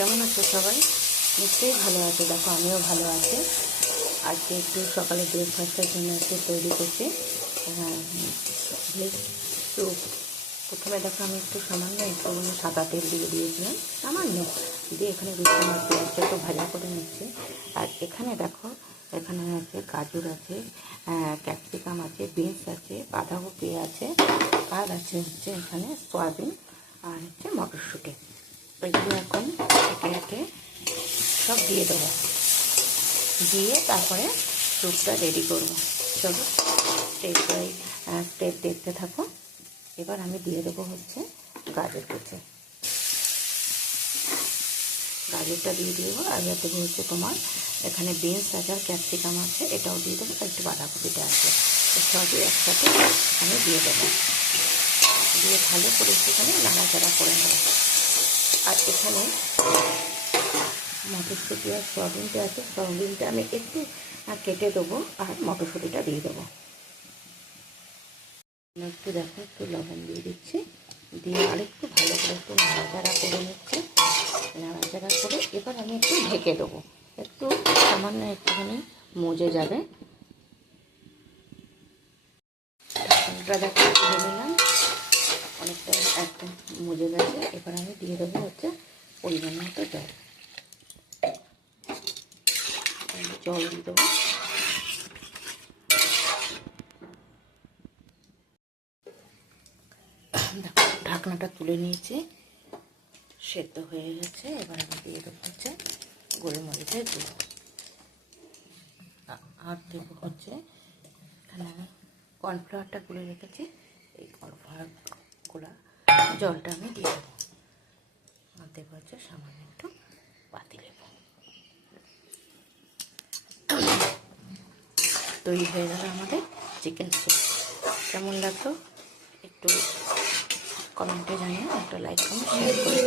কেমন আছো সবাই? নিশ্চয়ই ভালো আছে। দেখো আমিও ভালো আছি। আজকে একটু সকালে ব্রেকফাস্টের জন্য একটু তৈরি করছি ভেজ স্যুপ। প্রথমে দেখো আমি একটু সামান্য একটু সাদা তেল দিয়ে দিয়েছিলাম, সামান্য দিয়ে এখানে রসুন আর পেঁয়াজটা একটু ভাজা করে নিচ্ছি। আর এখানে দেখো, এখানে আছে গাজর আছে, ক্যাপসিকাম আছে, বিনস আছে, বাঁধাকপি আছে, আর আছে হচ্ছে এখানে সয়াবিন আর হচ্ছে মটরশুঁটি। এগুলো এখন একে একে সব দিয়ে দেবো, দিয়ে তারপরে স্যুপটা রেডি করবো। চলো স্টেপ বাই স্টেপ দেখতে থাকো। এবার আমি দিয়ে দেবো হচ্ছে গাজর কুচি, গাজরটা দিয়ে দেবো। আর দেবো হচ্ছে তোমার এখানে বিনস আছে আর ক্যাপসিকাম আছে, এটাও দিয়ে দেবো। একটু বাঁধাকপিটা আছে, সবই একসাথে আমি দিয়ে দেবো। দিয়ে ভালো করে সেখানে নাড়াচাড়া করে নেবো। আর এখানে মটরশুঁটি আর সয়াবিনটা আছে, সয়াবিনটা আমি একটু কেটে দেবো আর মটরশুঁটিটা দিয়ে দেবো। একটু দেখো, একটু লবণ দিয়ে দিচ্ছি, দিয়ে আরেকটু ভালো করে একটু নাড়াচাড়া করে নিচ্ছি। নাড়াচাড়া করে এবার আমি একটু ঢেকে দেবো, একটু সামান্য একটুখানি মজে যাবে। ঢাকনটা দেখো তুলে নিলাম, অনেকটা একদম মজে গেছে। এবার আমি দিয়ে দেবো হচ্ছে পরিমাণ মতো জল, জল দিয়ে দেবো। দেখো ঢাকনাটা তুলে নিয়েছি, সেদ্ধ হয়ে গেছে। এবার আমি দিয়ে দেবো হচ্ছে গোলমরিচের গুঁড়ো, আর দেবো হচ্ছে এখানে কর্নফ্লাওয়ারটা গুলে রেখেছি, এই কর্নফ্লাওয়ার গুলা জলটা আমি দিয়ে দেবো। আর দেবো হচ্ছে সামান্য একটু পাতিলেবু। তৈরি হয়ে গেল আমাদের চিকেন স্যুপ। কেমন লাগলো একটু কমেন্টে জানিয়ে, একটা লাইক কমেন্ট শেয়ার করে।